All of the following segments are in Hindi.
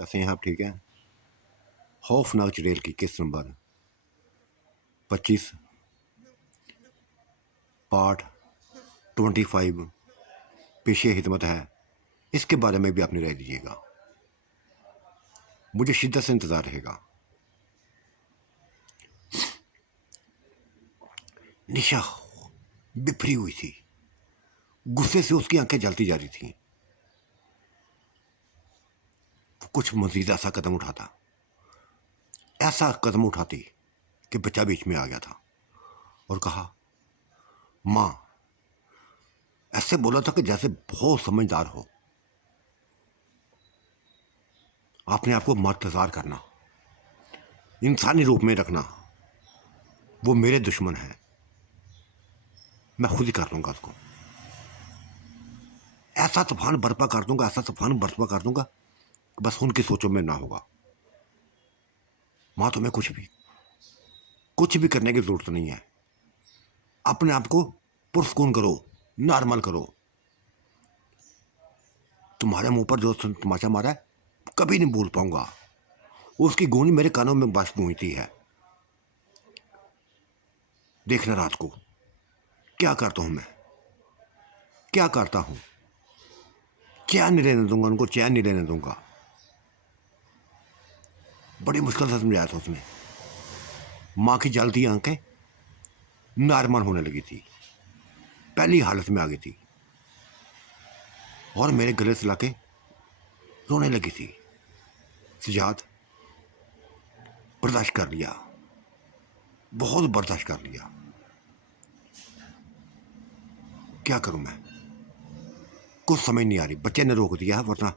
कैसे हैं आप? ठीक हैं? खौफनाक चुड़ैल की किस्त नंबर 25 पार्ट 25 पेशे हिदमत है। इसके बारे में भी अपनी राय दीजिएगा। मुझे शिद्दत से इंतज़ार रहेगा। निशा बिफरी हुई थी। गुस्से से उसकी आंखें जलती जा रही थीं। वो कुछ मजीद ऐसा कदम उठाती कि बच्चा बीच में आ गया था और कहा, माँ, ऐसे बोला था कि जैसे बहुत समझदार हो। आपने आपको मर्तजार करना, इंसानी रूप में रखना। वो मेरे दुश्मन है, मैं खुद ही कर लूंगा उसको। ऐसा तूफान बर्पा कर दूंगा, ऐसा तूफान बर्पा कर दूंगा, बस उनकी सोचों में ना होगा। माँ, तुम्हें कुछ भी करने की जरूरत नहीं है। अपने आप को पुरस्कून करो, नॉर्मल करो। तुम्हारे मुंह पर जो तमाचा मारा है कभी नहीं भूल पाऊंगा। उसकी गूंज मेरे कानों में बस गूंजती है। देखना रात को क्या करता हूं मैं, क्या करता हूं। चैन नहीं लेने दूंगा उनको, चैन नहीं लेने दूंगा। बड़ी मुश्किल से समझाया था उसने। माँ की जलती आंखें नॉर्मल होने लगी थी, पहली हालत में आ गई थी और मेरे गले से लाके रोने लगी थी। सजाद, बर्दाश्त कर लिया, बहुत बर्दाश्त कर लिया। क्या करूं मैं, कुछ समझ नहीं आ रही। बच्चे ने रोक दिया है, वरना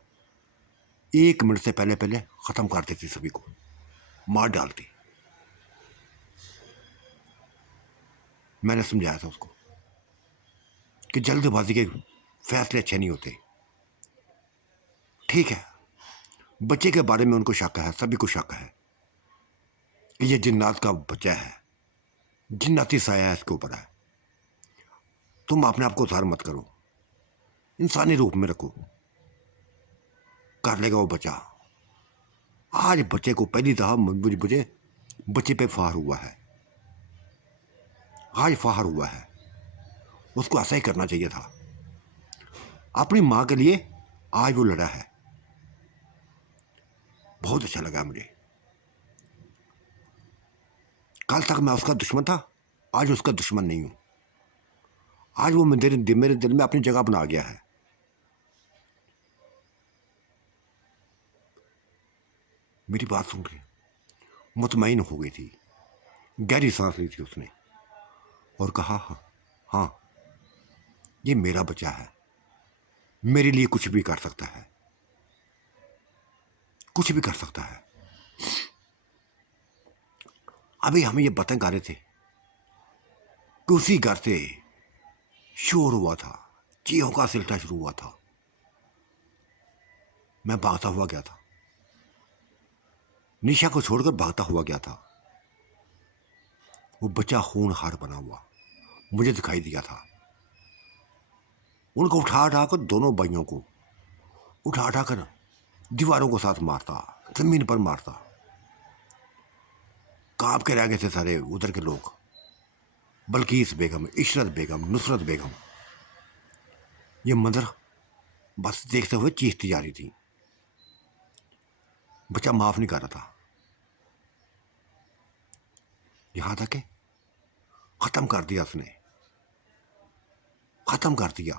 1 मिनट से पहले पहले खत्म कर देती, सभी को मार डालती। मैंने समझाया था उसको कि जल्दबाजी के फैसले अच्छे नहीं होते। ठीक है, बच्चे के बारे में उनको शक है, सभी को शक है कि ये जिन्नात का बच्चा है, जिन्नाती साया है इसके ऊपर है। तुम अपने आप को उधार मत करो, इंसानी रूप में रखो, कर लेगा वो बच्चा। आज बच्चे को पहली दफा मुझे बच्चे पे फार हुआ है, आज फार हुआ है। उसको ऐसा ही करना चाहिए था। अपनी माँ के लिए आज वो लड़ा है, बहुत अच्छा लगा मुझे। कल तक मैं उसका दुश्मन था, आज उसका दुश्मन नहीं हूं। आज वो मेरे दिल में अपनी जगह बना गया है। मेरी बात सुन के मुतमईन हो गई थी, गहरी सांस ली थी उसने और कहा, हाँ, ये मेरा बच्चा है, मेरे लिए कुछ भी कर सकता है, कुछ भी कर सकता है। अभी हमें ये बातें गा रहे थे कि उसी घर से शोर हुआ था, चीखों का सिलसिला शुरू हुआ था। मैं भागता हुआ गया था, निशा को छोड़कर भागता हुआ गया था। वो बच्चा खूनखार बना हुआ मुझे दिखाई दिया था। उनको उठा उठा कर, दोनों भाइयों को उठा उठा कर दीवारों को साथ मारता, जमीन पर मारता। कांप के रह गए थे सारे उधर के लोग। बल्कीस बेगम, इशरत बेगम, नुसरत बेगम, ये मंजर बस देखते हुए चीखती जा रही थी। बच्चा माफ नहीं कर रहा था, यहां तक कि खत्म कर दिया उसने, खत्म कर दिया।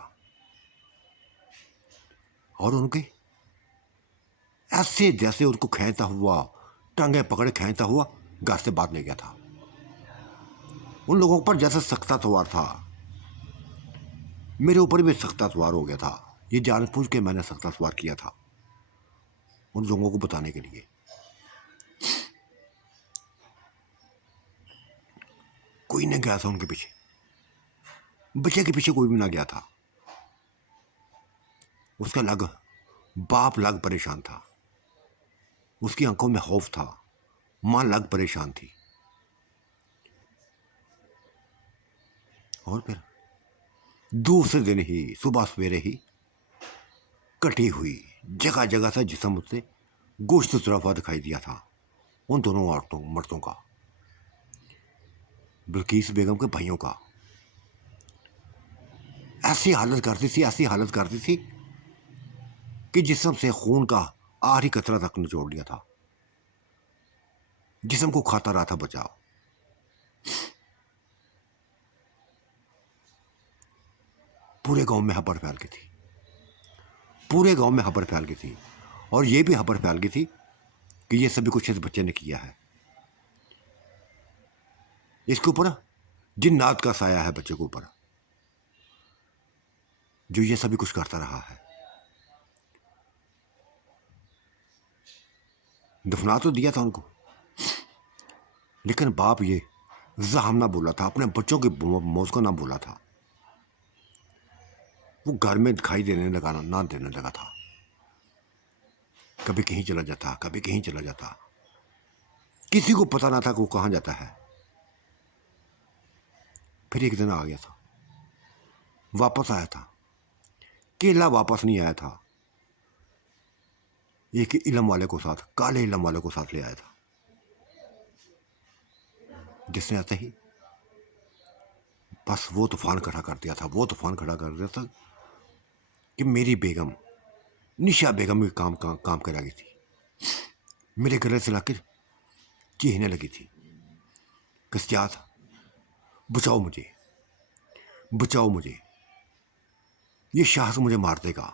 और उनके ऐसे जैसे उनको खींचता हुआ, टांगे पकड़े खींचता हुआ घर से बाहर ले गया था। उन लोगों पर जैसे सख्ता सवार था, मेरे ऊपर भी सख्ता सवार हो गया था। ये जानबूझ के मैंने सख्ता सवार किया था उन लोगों को बताने के लिए। कोई नहीं गया था उनके पीछे, बच्चे के पीछे कोई भी ना गया था। उसका बाप लग परेशान था, उसकी आंखों में खौफ था, मां लग परेशान थी। और फिर दूसरे दिन ही सुबह सवेरे ही कटी हुई जगह जगह से जिस्म उससे गोश्त उतरा हुआ दिखाई दिया था उन दोनों मर्दों का, बिल्किस बेगम के भाइयों का। ऐसी हालत करती थी कि जिस्म से खून का आखिरी कतरा तक निचोड़ लिया था। जिस्म को खाता रहा था बचा। पूरे गांव में खबर फैल गई थी, पूरे गांव में खबर फैल गई थी। और ये भी खबर फैल गई थी कि ये सभी कुछ इस बच्चे ने किया है। इसके ऊपर जिन्नात का साया है बच्चे के ऊपर, जो ये सभी कुछ करता रहा है। दफना तो दिया था उनको, लेकिन बाप ये ज़ाहम ना बोला था, अपने बच्चों की मौत को ना बोला था। वो घर में दिखाई देने लगा ना देने लगा था। कभी कहीं चला जाता, कभी कहीं चला जाता। किसी को पता ना था कि वो कहाँ जाता है। फिर एक दिन आ गया था, वापस आया था। केला वापस नहीं आया था, एक इलम वाले को साथ, काले इलम वाले को साथ ले आया था, जिसने आते ही बस वो तूफान खड़ा कर दिया था, वो तूफान खड़ा कर दिया था कि मेरी बेगम निशा बेगम भी काम कर लगी थी। मेरे गले से लाकर चीखने लगी थी, कस्यात बचाओ मुझे, बचाओ मुझे, ये शख्स मुझे मार देगा,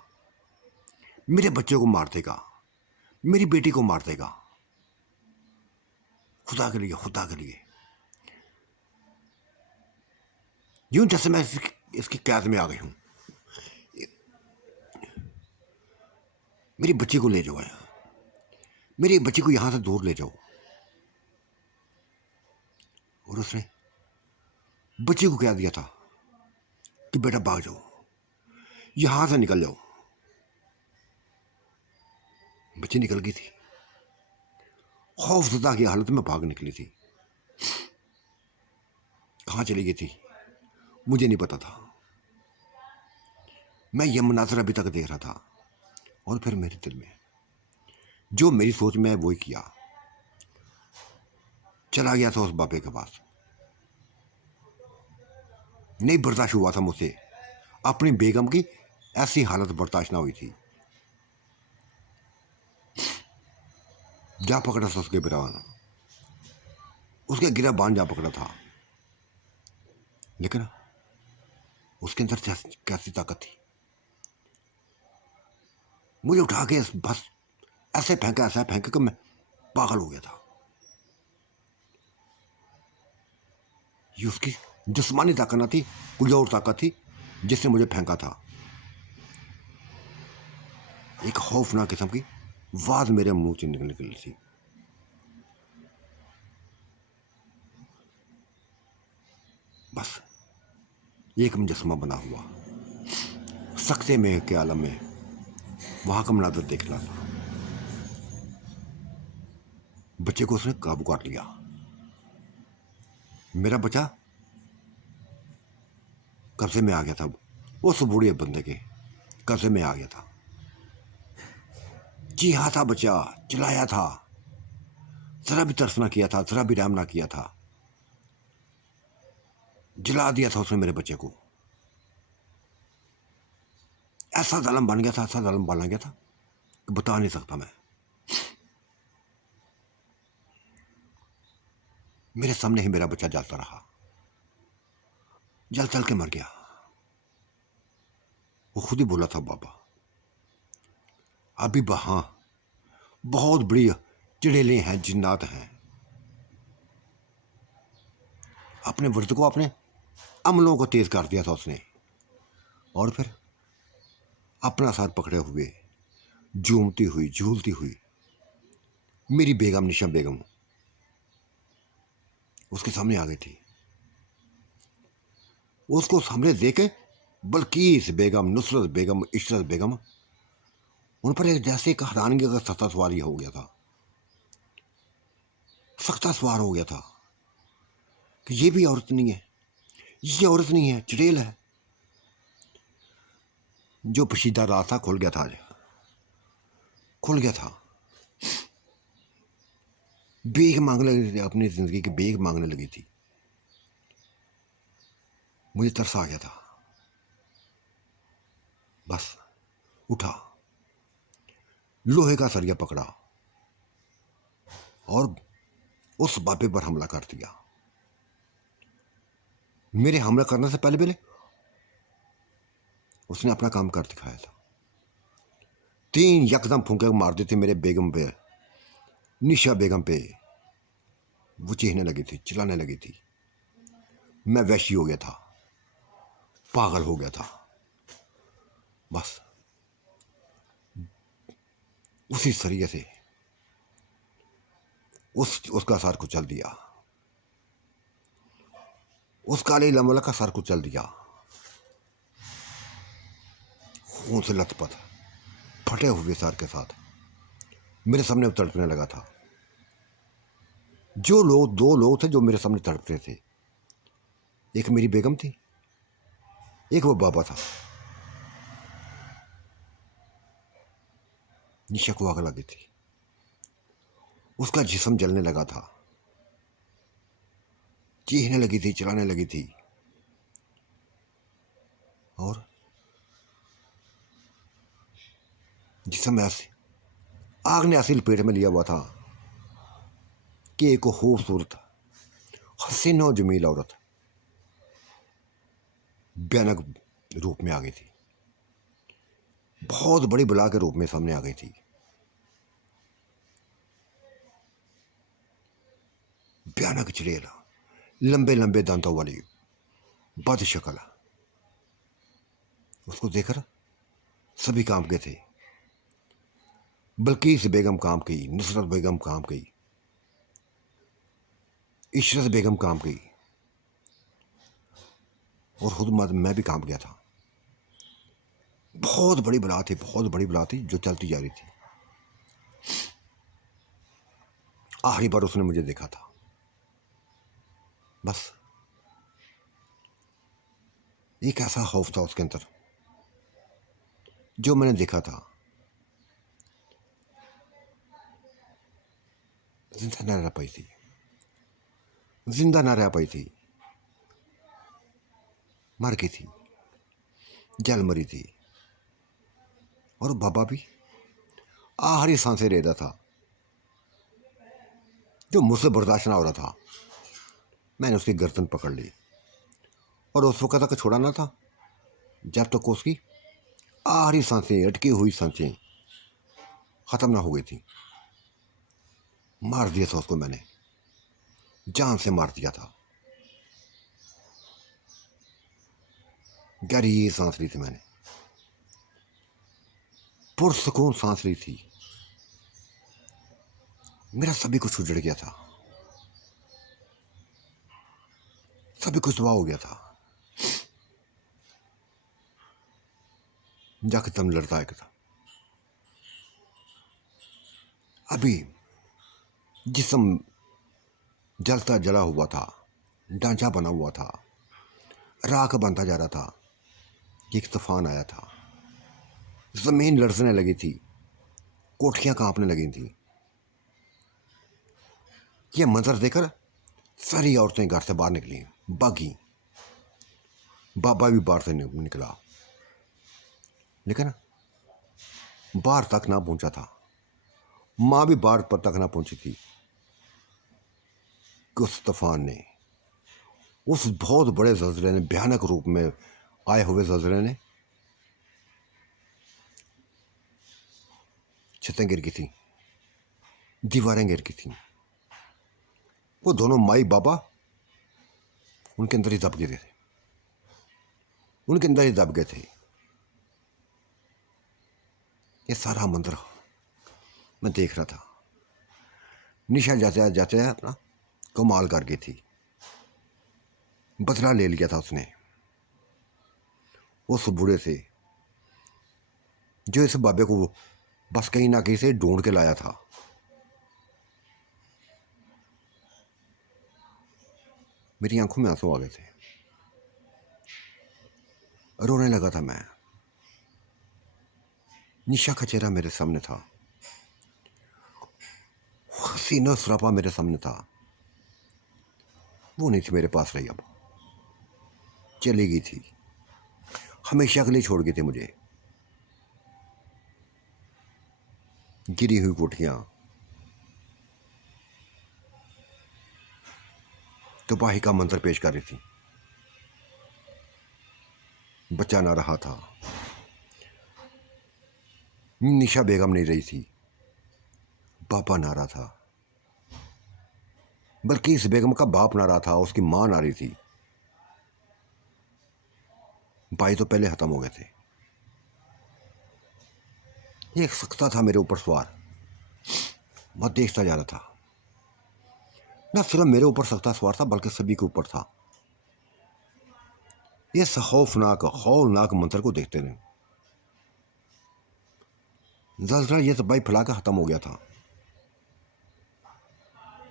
मेरे बच्चे को मार देगा, मेरी बेटी को मार देगा। खुदा के लिए, खुदा के लिए। यूं जैसे मैं इसकी कैद में आ गई हूं। मेरी बच्ची को ले जाओ, मेरी बच्ची को यहां से दूर ले जाओ। और उसने बच्ची को क्या दिया था कि बेटा भाग जाओ, यहां से निकल जाओ। बच्ची निकल गई थी, खौफजदा की हालत में भाग निकली थी। कहां चली गई थी मुझे नहीं पता था। मैं यह मनाजर अभी तक देख रहा था। और फिर मेरे दिल में जो मेरी सोच में वही किया, चला गया था उस बाबे के पास। नहीं बर्दाश्त हुआ था मुझसे, अपनी बेगम की ऐसी हालत बर्दाश्त ना हुई थी। जा पकड़ा था उसके बिरान, उसके गिरबान जा पकड़ा था। लेकिन उसके अंदर कैसी ताकत थी। मुझे उठा के बस ऐसे फेंका कि मैं पागल हो गया था। ये उसकी जिस्मानी ताकत ना थी, कोई और ताकत थी जिसने मुझे फेंका था। एक खौफनाक किस्म की आवाज मेरे मुंह से निकली थी। बस एक मुजस्मा बना हुआ सकते में के आलम में वहां का मनाजर देख रहा था। बच्चे को उसने काबू कर लिया। मेरा बच्चा कब्जे में आ गया था, उस बूढ़े बंदे के कब्जे में आ गया था। चीहा था बच्चा, चिल्लाया था, जरा भी तरस ना किया था, जरा भी रहम ना किया था। जला दिया था उसने मेरे बच्चे को। ऐसा जालिम बन गया था, ऐसा जालिम बन गया था कि बता नहीं सकता मैं। मेरे सामने ही मेरा बच्चा जलता रहा, जल के मर गया। वो खुद ही बोला था, बाबा अभी वहां बहुत बड़ी चिड़ेले हैं, जिन्नात हैं। अपने व्रत को, अपने अमलों को तेज कर दिया था उसने। और फिर अपना सर पकड़े हुए झूमती हुई, झूलती हुई मेरी बेगम निशा बेगम उसके सामने आ गई थी। उसको सामने देखे बल्कीस बेगम, नुसरत बेगम, इशरत बेगम, उन पर एक जैसे एक हैरानगी का सख्ता सवार हो गया था, सख्ता सवार हो गया था कि ये भी औरत नहीं है, ये औरत नहीं है, चुड़ैल है। जो पशीदा रास्ता खुल गया था, खुल गया था। भीख मांगने लगी थी, अपनी ज़िंदगी की भीख मांगने लगी थी। मुझे तरस आ गया था। बस उठा, लोहे का सरिया पकड़ा और उस बाबे पर हमला कर दिया। मेरे हमला करने से पहले पहले उसने अपना काम कर दिखाया था। 3 यकदम फूंके मार दी थी मेरे बेगम पे, निशा बेगम पे। वो चीखने लगी थी, चिल्लाने लगी थी। मैं वैशी हो गया था, पागल हो गया था। बस उसी सरिये से उसका सर कुचल दिया, उस काले लमला का सर कुचल दिया। खून से लथपथ फटे हुए सर के साथ मेरे सामने तड़पने लगा था। जो लोग 2 लोग थे जो मेरे सामने तड़प रहे थे, एक मेरी बेगम थी, एक वो बाबा था। निशा को आग लगी थी, उसका जिस्म जलने लगा था, चीखने लगी थी, चिल्लाने लगी थी। और जिस्म ऐसे आग ने ऐसी लपेट में लिया हुआ था कि एक खूबसूरत हसीन और जमील औरत भयानक रूप में आ गई थी, बहुत बड़ी बला के रूप में सामने आ गई थी। भयानक चुड़ैल, लंबे लंबे दांतों वाली बद शक्ल। उसको देखकर सभी काम के थे। बल्कीस बेगम काम की, नुसरत बेगम काम की, इशरत बेगम काम की, और खुद मैं भी काम किया था। बहुत बड़ी बला थी, बहुत बड़ी बला थी जो चलती जा रही थी। आखिरी बार उसने मुझे देखा था। बस एक ऐसा खौफ था उसके अंदर जो मैंने देखा था। जिंदा ना रह पाई थी, जिंदा ना रह पाई थी, मर गई थी, जल मरी थी। और बाबा भी आखिरी सांसें ले रहा था, जो मुझसे बर्दाश्त ना हो रहा था। मैंने उसकी गर्दन पकड़ ली और उस वक्त तक छोड़ा ना था जब तक उसकी आखिरी सांसें, अटकी हुई सांसें खत्म ना हो गई थी। मार दिया था उसको मैंने, जान से मार दिया था। गहरी सांस ली थी मैंने, पुरसकून सांस ली थी। मेरा सभी कुछ उजड़ गया था, सभी कुछ तबाह हो गया था। जाके दम लड़ता है था। अभी जिस्म जलता जला हुआ था, ढांचा बना हुआ था, राख बनता जा रहा था कि एक तूफान आया था। जमीन लड़सने लगी थी, कोठियां कांपने लगी थी। यह मंजर देखकर सारी औरतें घर से बाहर निकली, भागी। बाबा भी बाहर से निकला, लेकिन बाहर तक ना पहुंचा था। माँ भी बाहर पर तक ना पहुंची थी कि उस तूफान ने, उस बहुत बड़े ज़लज़ले ने, भयानक रूप में आए हुए ज़लज़ले ने छतें गिर गई थी, दीवारें गिर गई थी। वो दोनों माई बाबा उनके अंदर ही दब गए थे, उनके अंदर ही दब गए थे। ये सारा मंदिर मैं देख रहा था। निशा जाते जाते अपना कमाल कर गई थी, बदला ले लिया था उसने उस बूढ़े से जो इस बाबे को बस कहीं ना कहीं से ढूंढ के लाया था। मेरी आंखों में आंसू आ गए थे, रोने लगा था मैं। निशा का चेहरा मेरे सामने था, सीना सरापा मेरे सामने था, वो नहीं थी मेरे पास रही, अब चली गई थी, हमेशा के लिए छोड़ गई थी मुझे। गिरी हुई कोठियां, तबाही का मंजर पेश कर रही थी। बचा ना रहा था, निशा बेगम नहीं रही थी, पापा नारा था, बल्कि इस बेगम का बाप नारा था, उसकी मां नारी थी। भाई तो पहले खत्म हो गए थे। एक सख्ता था मेरे ऊपर सवार, मैं देखता जा रहा था। न सिर्फ मेरे ऊपर सख्ता सवार था, बल्कि सभी के ऊपर था। ये खौफनाक हौलनाक मंजर को देखते रहे। जल्जला ये तबाही फैला कर खत्म हो गया था,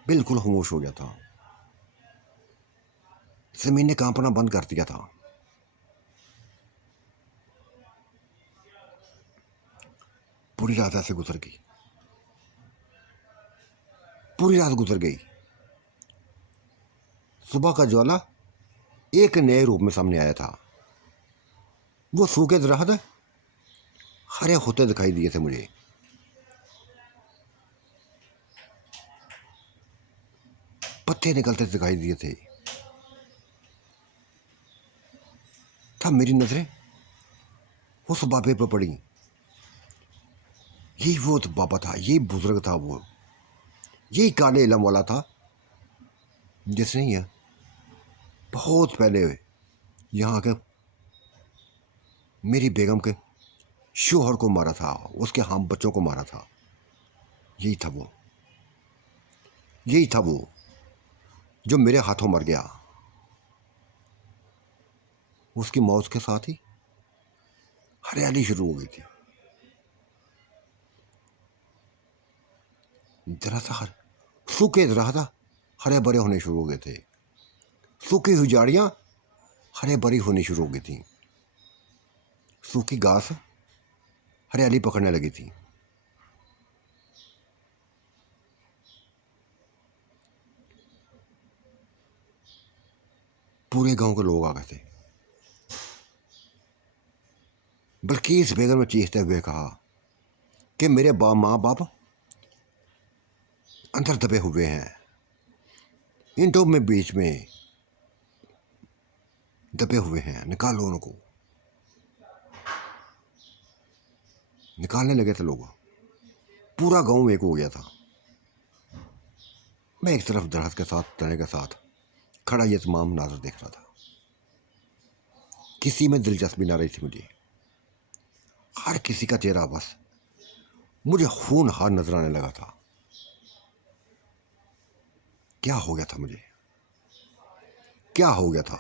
बिल्कुल खामोश हो गया था। जमीन ने कांपना बंद कर दिया था। पूरी रात ऐसे गुजर गई, पूरी रात गुजर गई। सुबह का ज्वाला एक नए रूप में सामने आया था। वो सूखे दरख्त हरे होते दिखाई दिए थे मुझे। पत्ते निकलते दिखाई दिए थे। तब मेरी नजरें उस बाबे पर पड़ी। यही वो तो बाबा था, यही बुजुर्ग था, वो यही काले इलम वाला था जिसने यह बहुत पहले यहाँ आके मेरी बेगम के शोहर को मारा था, उसके हम बच्चों को मारा था। यही था वो, यही था वो जो मेरे हाथों मर गया। उसकी मौत के साथ ही हरियाली शुरू हो गई थी। जरा सा सूखे दरख्त हरे भरे होने शुरू हो गए थे। सूखी हुई झाड़ियां हरे भरी होनी शुरू हो गई थी। सूखी घास हरियाली पकड़ने लगी थी। पूरे गांव के लोग आ गए थे। बल्कि बेगम ने चीखते हुए कहा कि मेरे माँ बाप अंदर दबे हुए हैं, ईंटों में बीच में दबे हुए हैं, निकालो उनको। निकालने लगे थे लोग। पूरा गांव एक हो गया था। मैं एक तरफ दरख्त के साथ तने के साथ खड़ा ये तमाम नाजर देख रहा था। किसी में दिलचस्पी ना रही थी मुझे। हर किसी का चेहरा बस मुझे खून हार नजर आने लगा था। क्या हो गया था मुझे, क्या हो गया था,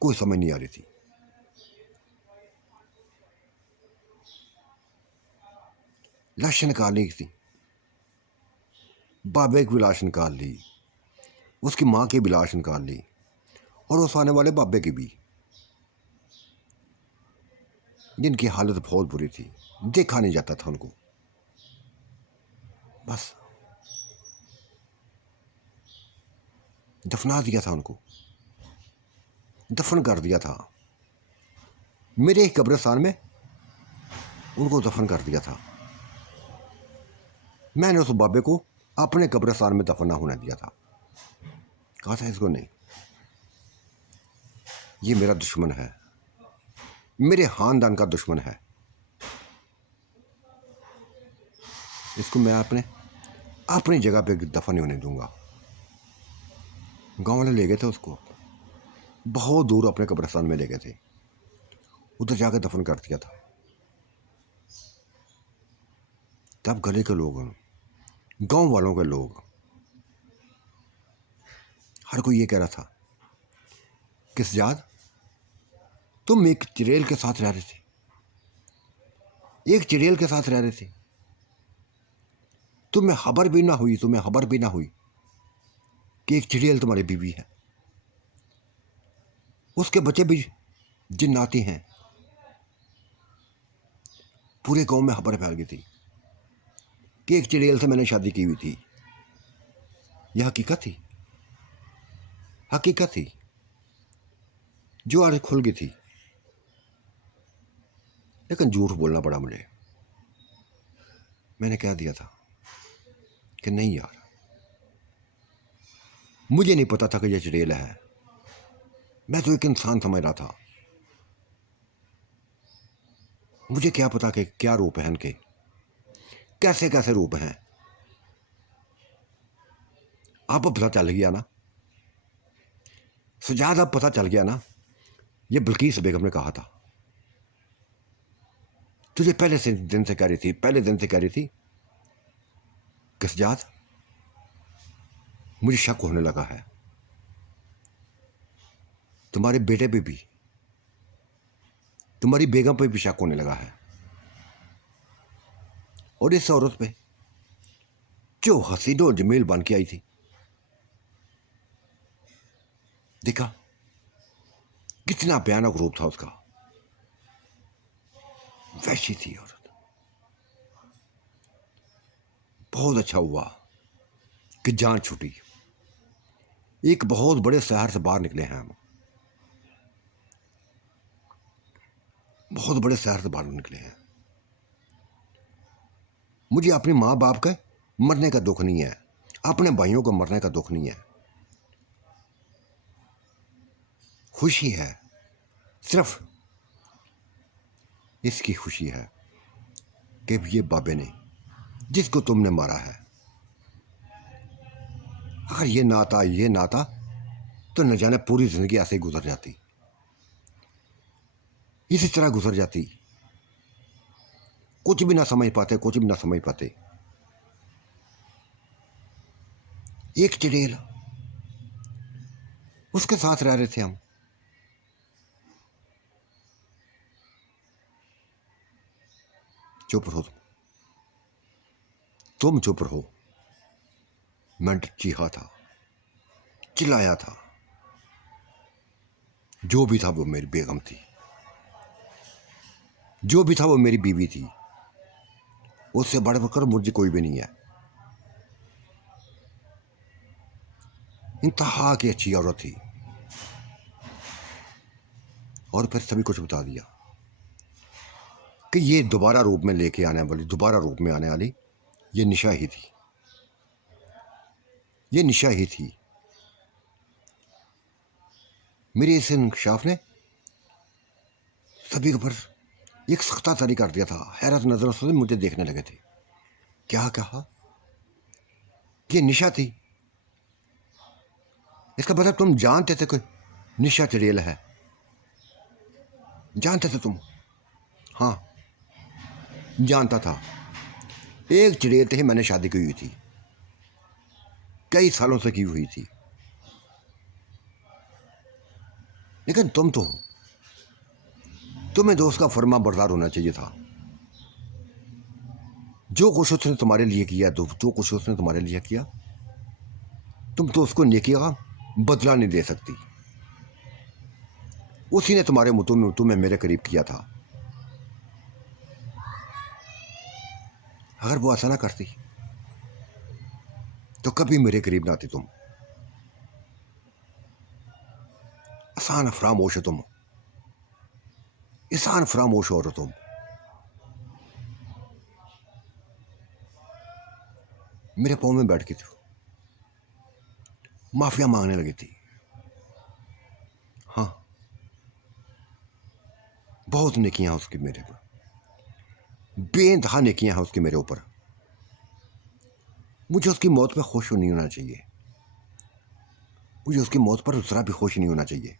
कोई समझ नहीं आ रही थी। लाश निकालनी थी, बाबे की भी लाश निकाल ली, उसकी माँ की भी लाश निकाल ली, और उस आने वाले बाबे की भी, जिनकी हालत बहुत बुरी थी, देखा नहीं जाता था उनको। बस दफना दिया था उनको, दफन कर दिया था। मेरे ही कब्रिस्तान में उनको दफन कर दिया था। मैंने उस बाबे को अपने कब्रिस्तान में दफन ना होने दिया था। कहा था इसको नहीं, ये मेरा दुश्मन है, मेरे खानदान का दुश्मन है, इसको मैं अपनी जगह पे दफन नहीं होने दूंगा। गांव वाले ले गए थे उसको, बहुत दूर अपने कब्रिस्तान में ले गए थे, उधर जाकर दफन कर दिया था। तब गले के लोग, गांव वालों के लोग, हर कोई ये कह रहा था कि सजाद तुम एक चिड़ैल के साथ रह रहे थे, एक चिड़ैल के साथ रह रहे थे, तुम्हें खबर भी ना हुई, तुम्हें खबर भी ना हुई कि एक चिड़ैल तुम्हारी बीवी है, उसके बच्चे भी जिन्नाती हैं। पूरे गांव में खबर फैल गई थी। कि एक चुड़ैल से मैंने शादी की हुई थी। यह हकीकत थी, हकीकत थी जो आज खुल गई थी। लेकिन झूठ बोलना पड़ा मुझे। मैंने कह दिया था कि नहीं यार, मुझे नहीं पता था कि यह चुड़ैल है। मैं तो एक इंसान समझ रहा था। मुझे क्या पता कि क्या रूप है इनके, कैसे कैसे रूप हैं। अब पता चल गया ना, सजाद अब पता चल गया ना। ये बिल्किस बेगम ने कहा था, तुझे पहले से दिन से कह रही थी, पहले दिन से कह रही थी कि सजाद मुझे शक होने लगा है तुम्हारे बेटे पे भी, तुम्हारी बेगम पे भी शक होने लगा है, और इस औरत पे जो हसीन और जमील बन के आई थी। देखा कितना भयानक रूप था उसका, वैसी थी औरत। बहुत अच्छा हुआ कि जान छूटी। एक बहुत बड़े शहर से बाहर निकले हैं हम, बहुत बड़े शहर से बाहर निकले हैं। मुझे अपने माँ बाप का मरने का दुख नहीं है, अपने भाइयों को मरने का दुख नहीं है। खुशी है, सिर्फ इसकी खुशी है कि ये बाबे ने जिसको तुमने मारा है, अगर ये ना था तो न जाने पूरी जिंदगी ऐसे ही गुजर जाती, इसी तरह गुजर जाती। कुछ भी ना समझ पाते, कुछ भी ना समझ पाते। एक चुड़ैल, उसके साथ रह रहे थे हम। चुप रहो तुम चुप रहो। मैं चीखा था, चिल्लाया था। जो भी था वो मेरी बेगम थी, जो भी था वो मेरी बीवी थी। उससे बढ़कर मुझे कोई भी नहीं है। इंतहा की अच्छी औरत थी। और फिर सभी कुछ बता दिया कि ये दोबारा रूप में लेके आने वाली, दोबारा रूप में आने वाली ये निशा ही थी, ये निशा ही थी। मेरे इस इंकशाफ ने सभी के ऊपर एक सख्ता जारी कर दिया था। हैरत नजरों से मुझे देखने लगे थे। क्या कहा? ये निशा थी। इसका मतलब तुम जानते थे कि निशा चुड़ैल है? जानते थे तुम? हाँ, जानता था। एक चुड़ैल से ही मैंने शादी की हुई थी, कई सालों से की हुई थी। लेकिन तुम तो हो, तुम्हें दोस्त का फर्मा बरदार होना चाहिए था। जो कुछ उसने तुम्हारे लिए किया, जो कुछ उसने तुम्हारे लिए किया, तुम तो उसको नेकी का बदला नहीं दे सकती। उसी ने तुम्हारे मुतों में तुम्हें मेरे करीब किया था। अगर वो ऐसा ना करती तो कभी मेरे करीब ना आती तुम। आसान फरामोश हो तुम, इंसान फरामोश हो तुम। मेरे पाँव में बैठ गई थी, माफिया मांगने लगी थी। हाँ, बहुत नेकियां उसकी मेरे पर, बेइंतहा नेकियां हैं उसकी मेरे ऊपर। मुझे उसकी मौत पर खुश नहीं होना चाहिए, मुझे उसकी मौत पर जरा भी खुश नहीं होना चाहिए।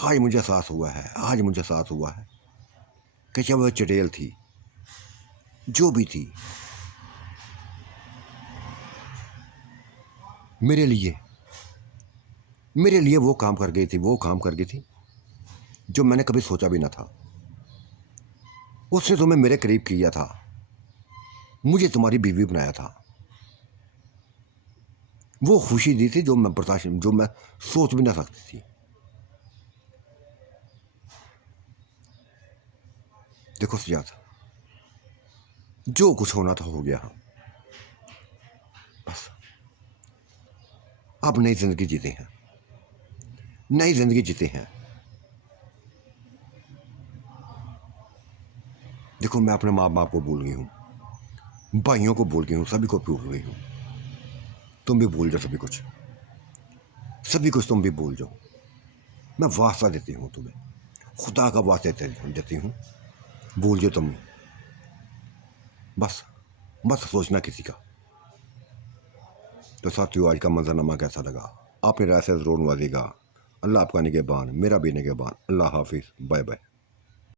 आज मुझे एहसास हुआ है, आज मुझे एहसास हुआ है कि जब वह चुड़ैल थी, जो भी थी, मेरे लिए वो काम कर गई थी, वो काम कर गई थी जो मैंने कभी सोचा भी ना था। उसने तुम्हें मेरे करीब किया था, मुझे तुम्हारी बीवी बनाया था। वो खुशी दी थी जो मैं बर्दाश्त, जो मैं सोच भी ना सकती थी। देखो सजाद, जो कुछ होना था हो गया। बस अब नई जिंदगी जीते हैं, नई जिंदगी जीते हैं। देखो मैं अपने माँ बाप को भूल गई हूँ, भाइयों को भूल गई हूँ, सभी को भूल गई हूँ। तुम भी भूल जाओ सभी कुछ, सभी कुछ तुम भी भूल जाओ। मैं वास्ता देती हूँ तुम्हें, खुदा का वास्ता देती हूँ, भूल जाओ तुम। बस मत सोचना किसी का। तो साथियों आज का मंजरनामा कैसा लगा? आपने राय से ज़रूर नवाजिएगा। अल्लाह आपका निगहबान, मेरा भी निगहबान। अल्लाह हाफिज़, बाय बाय।